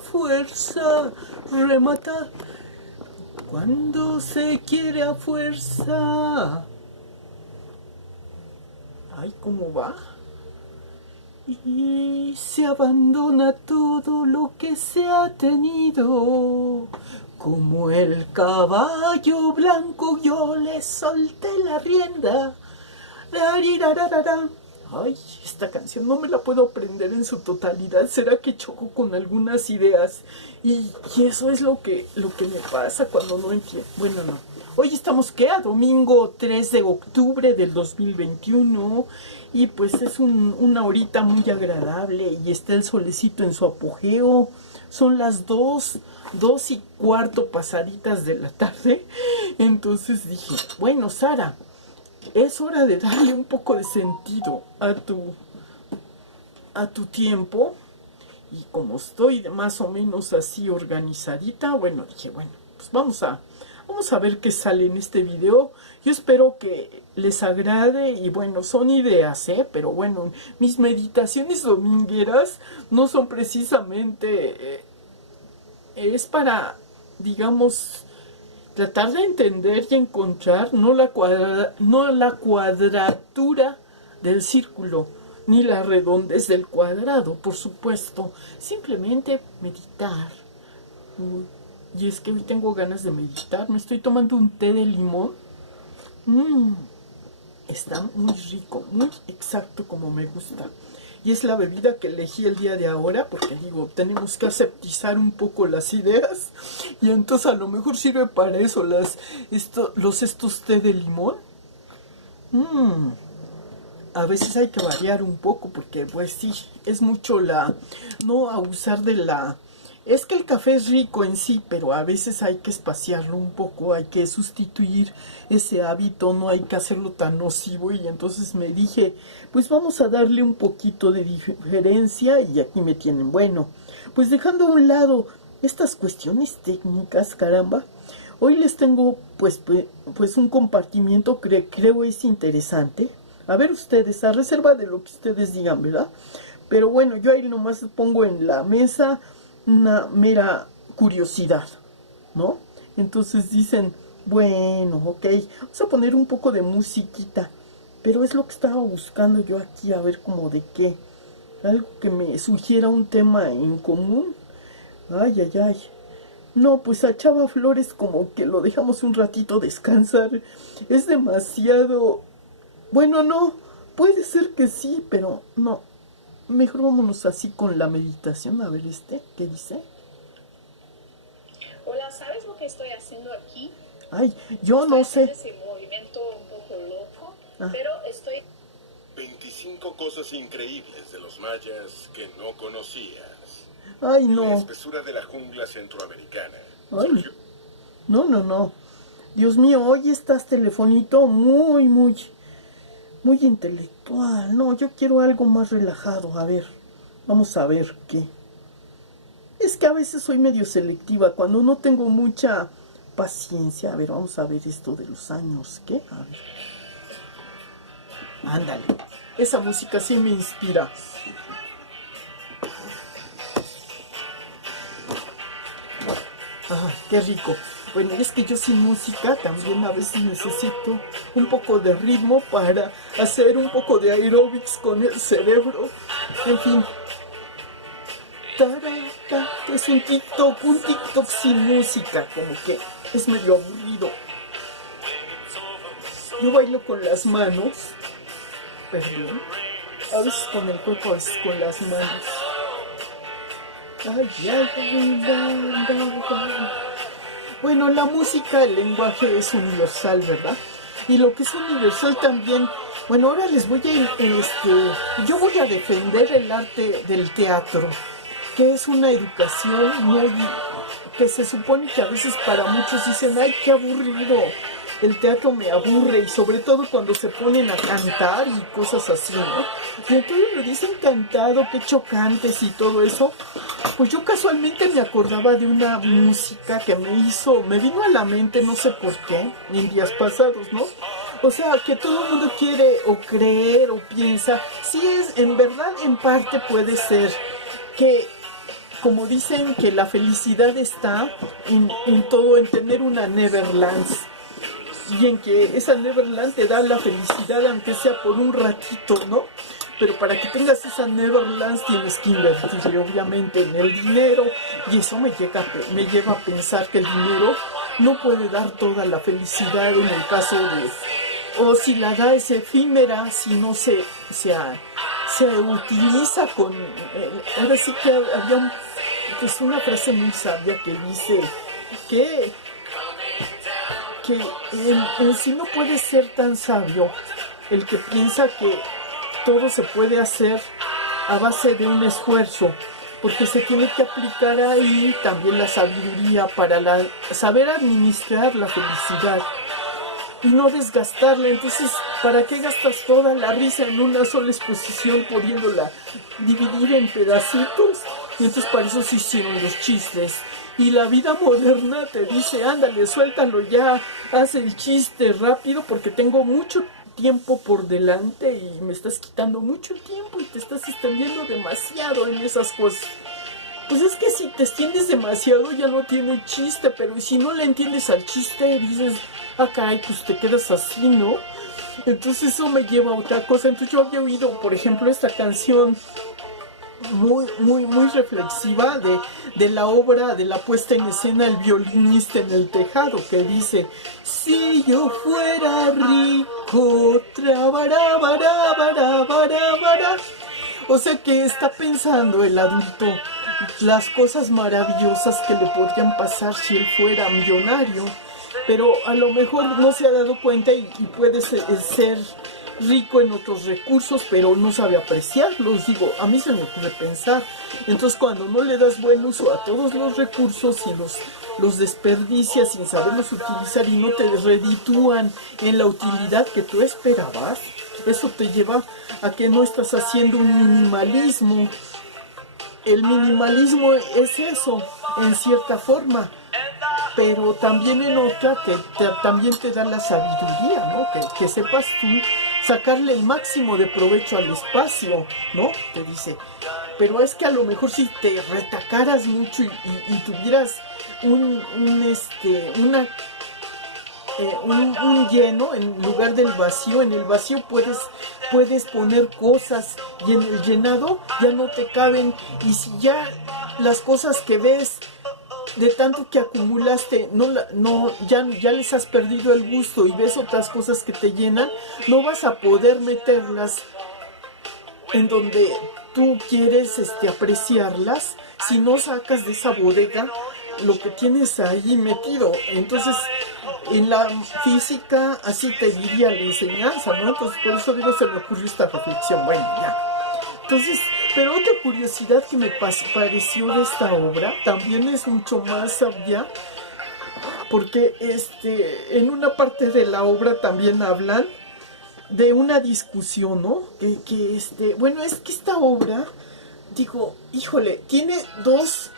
fuerza remata. Cuando se quiere a fuerza. Ay, ¿cómo va? Y se abandona todo lo que se ha tenido. Como el caballo blanco yo le solté la rienda. Ay, esta canción no me la puedo aprender en su totalidad. ¿Será que choco con algunas ideas? Y eso es lo que me pasa cuando no entiendo. Bueno, no. Hoy estamos, ¿qué? A domingo 3 de octubre del 2021. Y pues es una horita muy agradable. Y está el solecito en su apogeo. Son las 2:15 pasaditas de la tarde. Entonces dije, bueno, Sara, es hora de darle un poco de sentido a tu tiempo. Y como estoy más o menos así organizadita, bueno, dije, bueno, pues vamos a ver qué sale en este video. Yo espero que les agrade y bueno, son ideas, pero bueno, mis meditaciones domingueras no son precisamente, es para, digamos, tratar de entender y encontrar no la cuadratura del círculo, ni la redondez del cuadrado, por supuesto. Simplemente meditar. Y es que hoy tengo ganas de meditar. Me estoy tomando un té de limón. Está muy rico, muy exacto como me gusta. Y es la bebida que elegí el día de ahora, porque digo, tenemos que aseptizar un poco las ideas. Y entonces a lo mejor sirve para eso estos té de limón. A veces hay que variar un poco, porque pues sí, es mucho no abusar de es que el café es rico en sí, pero a veces hay que espaciarlo un poco, hay que sustituir ese hábito, no hay que hacerlo tan nocivo. Y entonces me dije, pues vamos a darle un poquito de diferencia y aquí me tienen. Bueno, pues dejando a un lado estas cuestiones técnicas, caramba, hoy les tengo pues un compartimiento que creo es interesante. A ver ustedes, a reserva de lo que ustedes digan, ¿verdad? Pero bueno, yo ahí nomás pongo en la mesa una mera curiosidad, ¿no? Entonces dicen, bueno, ok, vamos a poner un poco de musiquita, pero es lo que estaba buscando yo aquí, a ver como de qué, algo que me sugiera un tema en común. Ay, ay, ay. No, pues a Chava Flores como que lo dejamos un ratito descansar, es demasiado. Bueno, no, puede ser que sí, pero no. Mejor vámonos así con la meditación. A ver ¿qué dice? Hola, ¿sabes lo que estoy haciendo aquí? Ay, yo no sé. Ese movimiento un poco loco, pero estoy... 25 cosas increíbles de los mayas que no conocías. Ay, no. La espesura de la jungla centroamericana. Ay, no. Dios mío, hoy estás telefonito muy intelectual. No, yo quiero algo más relajado. A ver, vamos a ver qué. Es que a veces soy medio selectiva cuando no tengo mucha paciencia. A ver, vamos a ver esto de los años. ¿Qué? A ver. Ándale. Esa música sí me inspira. Ah, qué rico. Bueno, es que yo sin música también a veces necesito un poco de ritmo para hacer un poco de aeróbics con el cerebro. En fin. Es un TikTok sin música, como que es medio aburrido. Yo bailo con las manos. Perdón. A veces con el cuerpo, a veces con las manos. Bueno, la música, el lenguaje es universal, ¿verdad? Y lo que es universal también, bueno, ahora les voy a, yo voy a defender el arte del teatro, que es una educación que se supone que a veces para muchos dicen, ay, qué aburrido, el teatro me aburre, y sobre todo cuando se ponen a cantar y cosas así, ¿no? Y entonces me dicen cantado, qué chocantes y todo eso. Pues yo casualmente me acordaba de una música que me vino a la mente, no sé por qué, en días pasados, ¿no? O sea, que todo el mundo quiere o creer o piensa, sí es, en verdad, en parte puede ser que como dicen que la felicidad está en todo, en tener una Neverland. Y en que esa Neverland te da la felicidad, aunque sea por un ratito, ¿no? Pero para que tengas esa Neverland tienes que invertirle obviamente en el dinero. Y eso me lleva a pensar que el dinero no puede dar toda la felicidad en el caso de... O si la da es efímera, si no se utiliza con... ahora sí que había pues una frase muy sabia que dice que en sí no puede ser tan sabio el que piensa que todo se puede hacer a base de un esfuerzo, porque se tiene que aplicar ahí también la sabiduría para saber administrar la felicidad y no desgastarla. Entonces, ¿para qué gastas toda la risa en una sola exposición pudiéndola dividir en pedacitos? Y entonces para eso se hicieron los chistes. Y la vida moderna te dice, ándale, suéltalo ya, haz el chiste rápido porque tengo mucho tiempo por delante y me estás quitando mucho el tiempo y te estás extendiendo demasiado en esas cosas. Pues es que si te extiendes demasiado ya no tiene chiste, pero si no le entiendes al chiste dices, ah caray, pues te quedas así, ¿no? Entonces eso me lleva a otra cosa. Entonces yo había oído, por ejemplo, esta canción muy reflexiva de la obra, de la puesta en escena El violinista en el tejado, que dice, si yo fuera rico, trabarabarabarabara. O sea que está pensando el adulto las cosas maravillosas que le podrían pasar si él fuera millonario, pero a lo mejor no se ha dado cuenta y puede ser rico en otros recursos, pero no sabe apreciarlos. Digo, a mí se me ocurre pensar. Entonces, cuando no le das buen uso a todos los recursos y los desperdicias sin saberlos utilizar y no te reditúan en la utilidad que tú esperabas, eso te lleva a que no estás haciendo un minimalismo. El minimalismo es eso, en cierta forma, pero también en otra también te da la sabiduría, ¿no? Que sepas tú sacarle el máximo de provecho al espacio, ¿no? Te dice, pero es que a lo mejor si te retacaras mucho y tuvieras un lleno en lugar del vacío, en el vacío puedes poner cosas y en el llenado ya no te caben, y si ya las cosas que ves de tanto que acumulaste ya les has perdido el gusto y ves otras cosas que te llenan, no vas a poder meterlas en donde tú quieres apreciarlas si no sacas de esa bodega lo que tienes ahí metido. Entonces en la física así te diría la enseñanza, ¿no? Entonces por eso digo, se me ocurrió esta reflexión. Bueno, ya. Entonces, pero otra curiosidad que me pareció de esta obra también es mucho más sabia, porque en una parte de la obra también hablan de una discusión, ¿no? Bueno, es que esta obra, digo, híjole, tiene dos...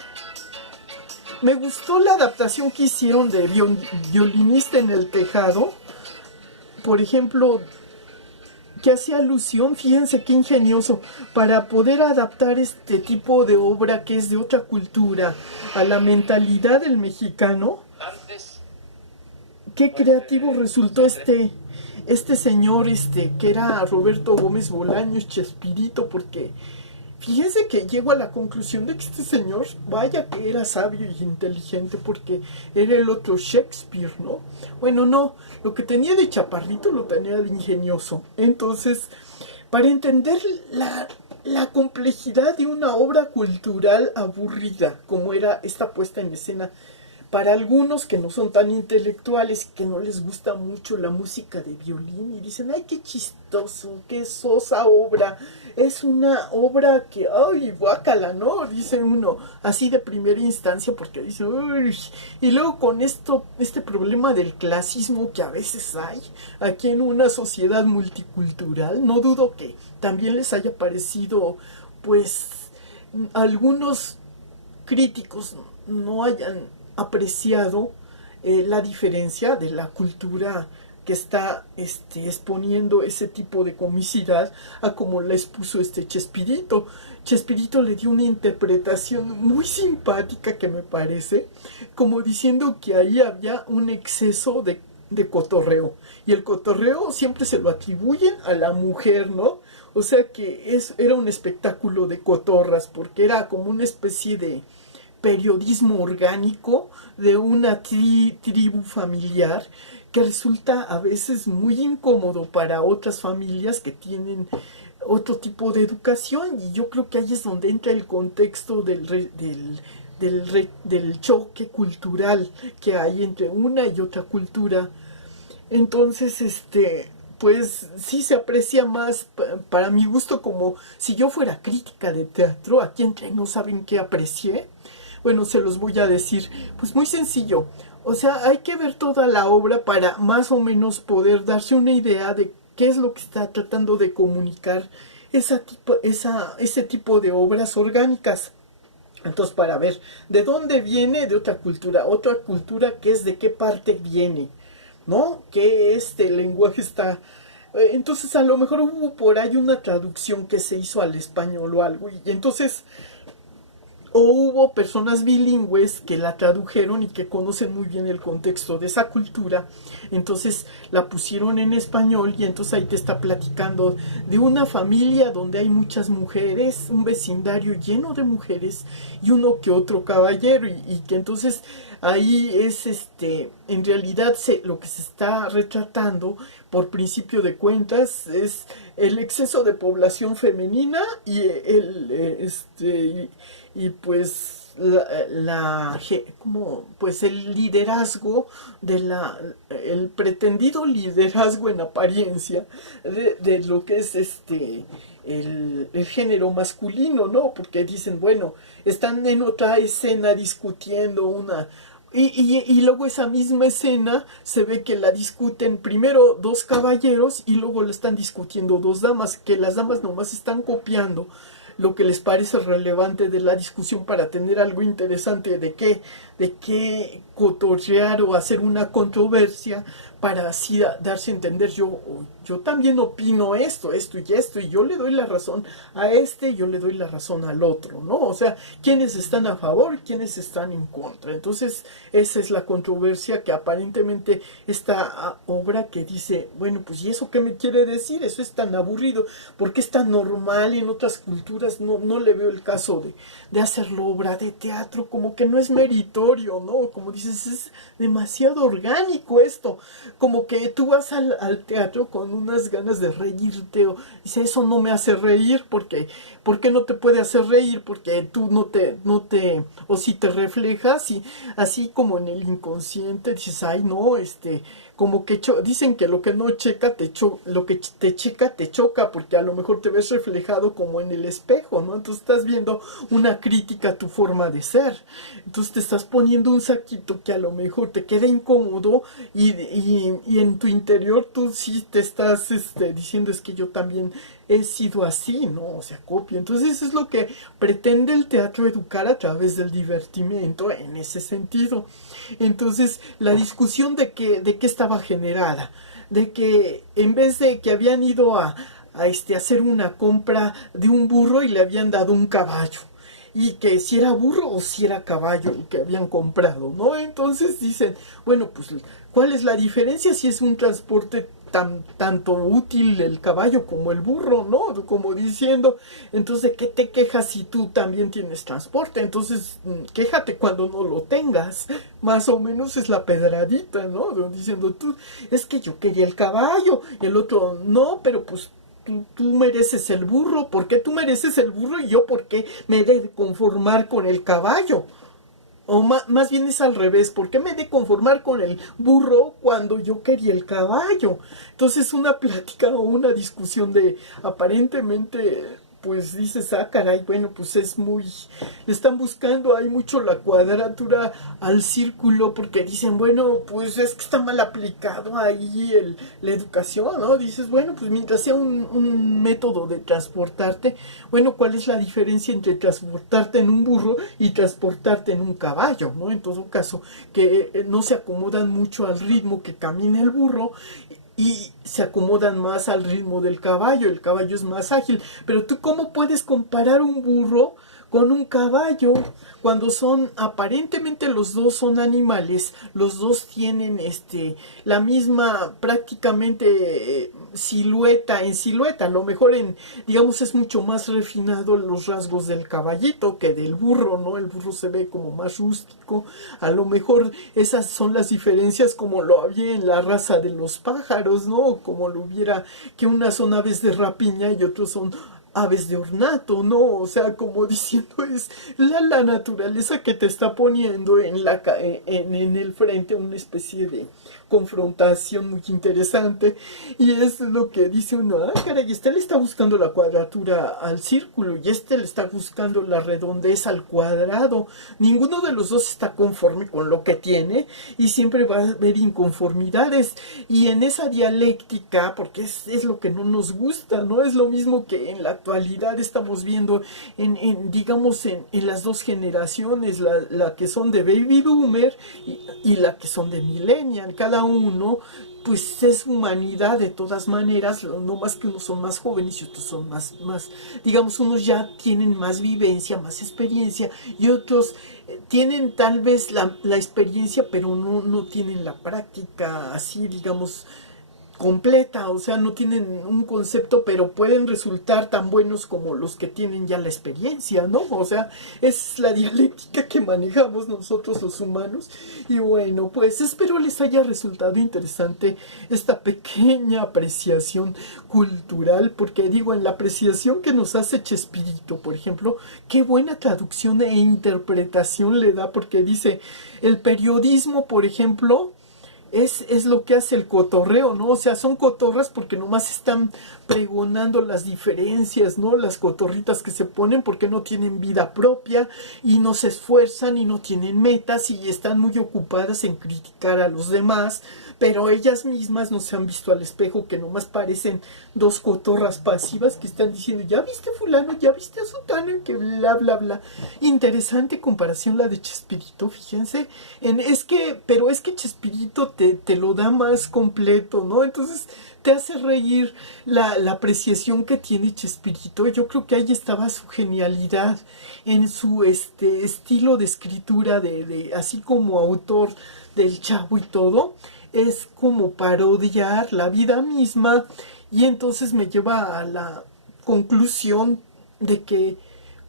Me gustó la adaptación que hicieron de Violinista en el tejado, por ejemplo, que hacía alusión, fíjense qué ingenioso, para poder adaptar este tipo de obra que es de otra cultura a la mentalidad del mexicano. Qué creativo resultó este señor, que era Roberto Gómez Bolaños, Chespirito, porque fíjense que llego a la conclusión de que este señor, vaya que era sabio y inteligente, porque era el otro Shakespeare, ¿no? Bueno, no, lo que tenía de chaparrito lo tenía de ingenioso. Entonces, para entender la complejidad de una obra cultural aburrida, como era esta puesta en escena, para algunos que no son tan intelectuales, que no les gusta mucho la música de violín y dicen, ay, qué chistoso, qué sosa obra, es una obra que, ay, guácala, ¿no? Dice uno, así de primera instancia, porque dice, uy, y luego con este problema del clasismo que a veces hay aquí en una sociedad multicultural, no dudo que también les haya parecido, pues, algunos críticos no hayan apreciado la diferencia de la cultura que está exponiendo ese tipo de comicidad a como la expuso Chespirito. Chespirito le dio una interpretación muy simpática que me parece, como diciendo que ahí había un exceso de cotorreo. Y el cotorreo siempre se lo atribuyen a la mujer, ¿no? O sea que era un espectáculo de cotorras, porque era como una especie de periodismo orgánico de una tribu familiar que resulta a veces muy incómodo para otras familias que tienen otro tipo de educación, y yo creo que ahí es donde entra el contexto del choque cultural que hay entre una y otra cultura. Entonces, pues sí se aprecia más, para mi gusto, como si yo fuera crítica de teatro. Aquí entre no saben qué aprecié. Bueno, se los voy a decir. Pues muy sencillo. O sea, hay que ver toda la obra para más o menos poder darse una idea de qué es lo que está tratando de comunicar ese tipo de obras orgánicas. Entonces, para ver de dónde viene, de otra cultura que es de qué parte viene, ¿no? Que este lenguaje está... Entonces, a lo mejor hubo por ahí una traducción que se hizo al español o algo, y entonces... O hubo personas bilingües que la tradujeron y que conocen muy bien el contexto de esa cultura, entonces la pusieron en español, y entonces ahí te está platicando de una familia donde hay muchas mujeres, un vecindario lleno de mujeres y uno que otro caballero, y que entonces ahí es en realidad lo que se está retratando por principio de cuentas es el exceso de población femenina y y pues pues el liderazgo el pretendido liderazgo en apariencia de lo que es el género masculino, ¿no? Porque dicen, bueno, están en otra escena discutiendo y luego esa misma escena se ve que la discuten primero dos caballeros y luego la están discutiendo dos damas, que las damas nomás están copiando lo que les parece relevante de la discusión para tener algo interesante de qué cotorrear o hacer una controversia, para así darse a entender, yo también opino esto y esto, y yo le doy la razón a yo le doy la razón al otro, ¿no? O sea, quiénes están a favor, quiénes están en contra. Entonces, esa es la controversia que aparentemente esta obra que dice, bueno, pues ¿y eso qué me quiere decir? Eso es tan aburrido, porque es tan normal en otras culturas, no le veo el caso de hacerlo obra de teatro, como que no es meritorio, ¿no? Como dices, es demasiado orgánico esto, como que tú vas al teatro con unas ganas de reírte, o dice, eso no me hace reír, ¿por qué no te puede hacer reír? Porque tú no te, o si te reflejas, y así como en el inconsciente dices, ay no, como que dicen que lo que no checa lo que te checa te choca, porque a lo mejor te ves reflejado como en el espejo, ¿no? Entonces estás viendo una crítica a tu forma de ser, entonces te estás poniendo un saquito que a lo mejor te queda incómodo, y en tu interior tú sí te estás diciendo, es que yo también he sido así, ¿no? O sea, copio. Entonces eso es lo que pretende el teatro, educar a través del divertimento en ese sentido. Entonces, la discusión de qué estaba generada, de que en vez de que habían ido a hacer una compra de un burro y le habían dado un caballo, y que si era burro o si era caballo el que habían comprado, ¿no? Entonces dicen, bueno, pues ¿cuál es la diferencia si es un transporte tanto útil el caballo como el burro, ¿no? Como diciendo, entonces, ¿de qué te quejas si tú también tienes transporte? Entonces, quéjate cuando no lo tengas. Más o menos es la pedradita, ¿no? Diciendo, tú, es que yo quería el caballo, y el otro, no, pero pues tú mereces el burro. ¿Por qué tú mereces el burro y yo por qué me he de conformar con el caballo? O más bien es al revés, ¿por qué me he de conformar con el burro cuando yo quería el caballo? Entonces una plática o una discusión de aparentemente, pues dices, caray, bueno, pues es muy... Están buscando, hay mucho la cuadratura al círculo, porque dicen, bueno, pues es que está mal aplicado ahí la educación, ¿no? Dices, bueno, pues mientras sea un método de transportarte, bueno, ¿cuál es la diferencia entre transportarte en un burro y transportarte en un caballo, ¿no? En todo caso, que no se acomodan mucho al ritmo que camina el burro, y se acomodan más al ritmo del caballo. El caballo es más ágil, pero tú ¿cómo puedes comparar un burro con un caballo cuando son aparentemente los dos son animales, los dos tienen la misma prácticamente silueta, en silueta? A lo mejor en, digamos, es mucho más refinado los rasgos del caballito que del burro, ¿no? El burro se ve como más rústico. A lo mejor esas son las diferencias como lo había en la raza de los pájaros, ¿no? Como lo hubiera, que unas son aves de rapiña y otros son aves de ornato, ¿no? O sea, como diciendo, es la naturaleza que te está poniendo en el frente una especie de confrontación muy interesante. Y es lo que dice uno: ah, caray, le está buscando la cuadratura al círculo y le está buscando la redondez al cuadrado. Ninguno de los dos está conforme con lo que tiene y siempre va a haber inconformidades. Y en esa dialéctica, porque es lo que no nos gusta, ¿no? Es lo mismo que en la actualidad estamos viendo digamos, en las dos generaciones, la que son de baby boomer y la que son de millennial. Cada uno pues es humanidad de todas maneras, no más que unos son más jóvenes y otros son más digamos, unos ya tienen más vivencia, más experiencia, y otros tienen tal vez la experiencia, pero no tienen la práctica así, digamos, completa. O sea, no tienen un concepto, pero pueden resultar tan buenos como los que tienen ya la experiencia, ¿no? O sea, es la dialéctica que manejamos nosotros los humanos. Y bueno, pues espero les haya resultado interesante esta pequeña apreciación cultural, porque digo, en la apreciación que nos hace Chespirito, por ejemplo, qué buena traducción e interpretación le da, porque dice, el periodismo, por ejemplo, es lo que hace el cotorreo, ¿no? O sea, son cotorras porque nomás están pregonando las diferencias, ¿no? Las cotorritas que se ponen porque no tienen vida propia y no se esfuerzan y no tienen metas y están muy ocupadas en criticar a los demás, pero ellas mismas no se han visto al espejo, que nomás parecen dos cotorras pasivas que están diciendo, ya viste fulano, ya viste a sutano, que bla bla bla. Interesante comparación la de Chespirito, fíjense. Pero es que Chespirito te lo da más completo, ¿no? Entonces te hace reír la apreciación que tiene Chespirito. Yo creo que ahí estaba su genialidad en su estilo de escritura, así como autor del Chavo y todo. Es como parodiar la vida misma, y entonces me lleva a la conclusión de que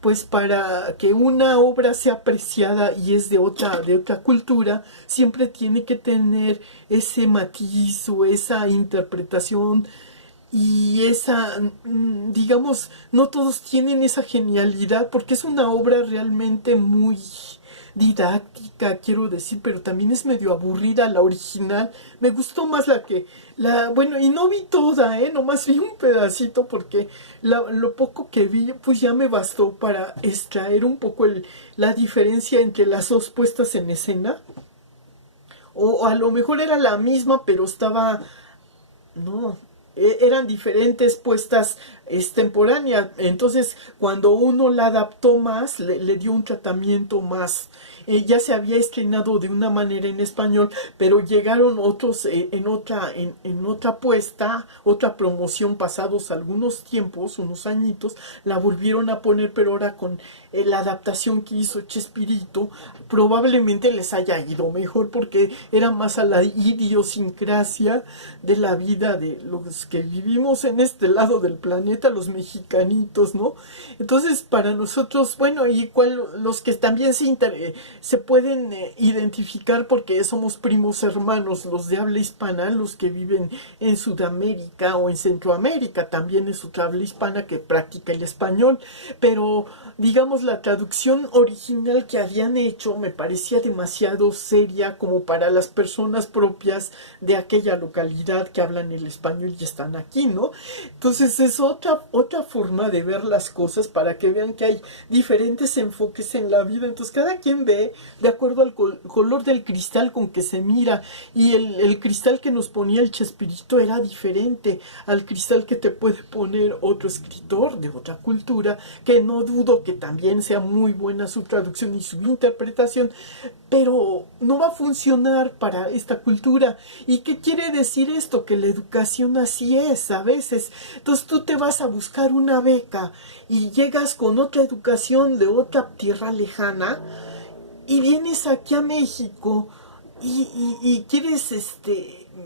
pues para que una obra sea apreciada y es de otra cultura, siempre tiene que tener ese matiz o esa interpretación y digamos, no todos tienen esa genialidad, porque es una obra realmente muy didáctica, quiero decir, pero también es medio aburrida la original. Me gustó más bueno, y no vi toda, nomás vi un pedacito, porque lo poco que vi pues ya me bastó para extraer un poco la diferencia entre las dos puestas en escena, o a lo mejor era la misma pero eran diferentes puestas extemporáneas. Entonces cuando uno la adaptó más, le dio un tratamiento más, ya se había estrenado de una manera en español, pero llegaron otros en otra puesta, otra promoción, pasados algunos tiempos, unos añitos, la volvieron a poner, pero ahora con la adaptación que hizo Chespirito. Probablemente les haya ido mejor porque era más a la idiosincrasia de la vida de los que vivimos en este lado del planeta, los mexicanitos, ¿no? Entonces para nosotros, bueno, los que también se pueden identificar porque somos primos hermanos, los de habla hispana, los que viven en Sudamérica o en Centroamérica, también es otra habla hispana que practica el español, pero digamos la traducción original que habían hecho me parecía demasiado seria como para las personas propias de aquella localidad que hablan el español y están aquí, ¿no? Entonces es otra forma de ver las cosas, para que vean que hay diferentes enfoques en la vida. Entonces cada quien ve de acuerdo al color del cristal con que se mira, y el cristal que nos ponía el Chespirito era diferente al cristal que te puede poner otro escritor de otra cultura, que no dudo que también sea muy buena su traducción y su interpretación, pero no va a funcionar para esta cultura. ¿Y qué quiere decir esto? Que la educación así es a veces. Entonces tú te vas a buscar una beca y llegas con otra educación de otra tierra lejana y vienes aquí a México y quieres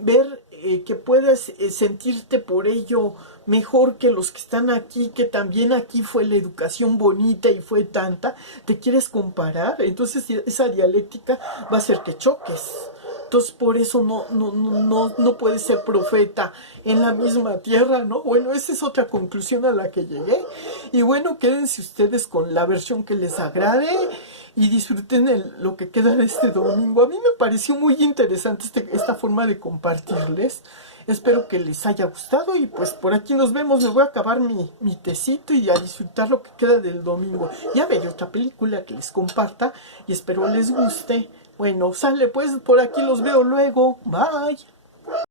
ver que puedas sentirte por ello mejor que los que están aquí, que también aquí fue la educación bonita y fue tanta, te quieres comparar, entonces esa dialéctica va a hacer que choques. Entonces por eso no puedes ser profeta en la misma tierra, ¿no? Bueno, esa es otra conclusión a la que llegué. Y bueno, quédense ustedes con la versión que les agrade y disfruten lo que queda de este domingo. A mí me pareció muy interesante esta forma de compartirles. Espero que les haya gustado y pues por aquí nos vemos. Me voy a acabar mi tecito y a disfrutar lo que queda del domingo. Ya veré otra película que les comparta y espero les guste. Bueno, sale pues, por aquí los veo luego. Bye.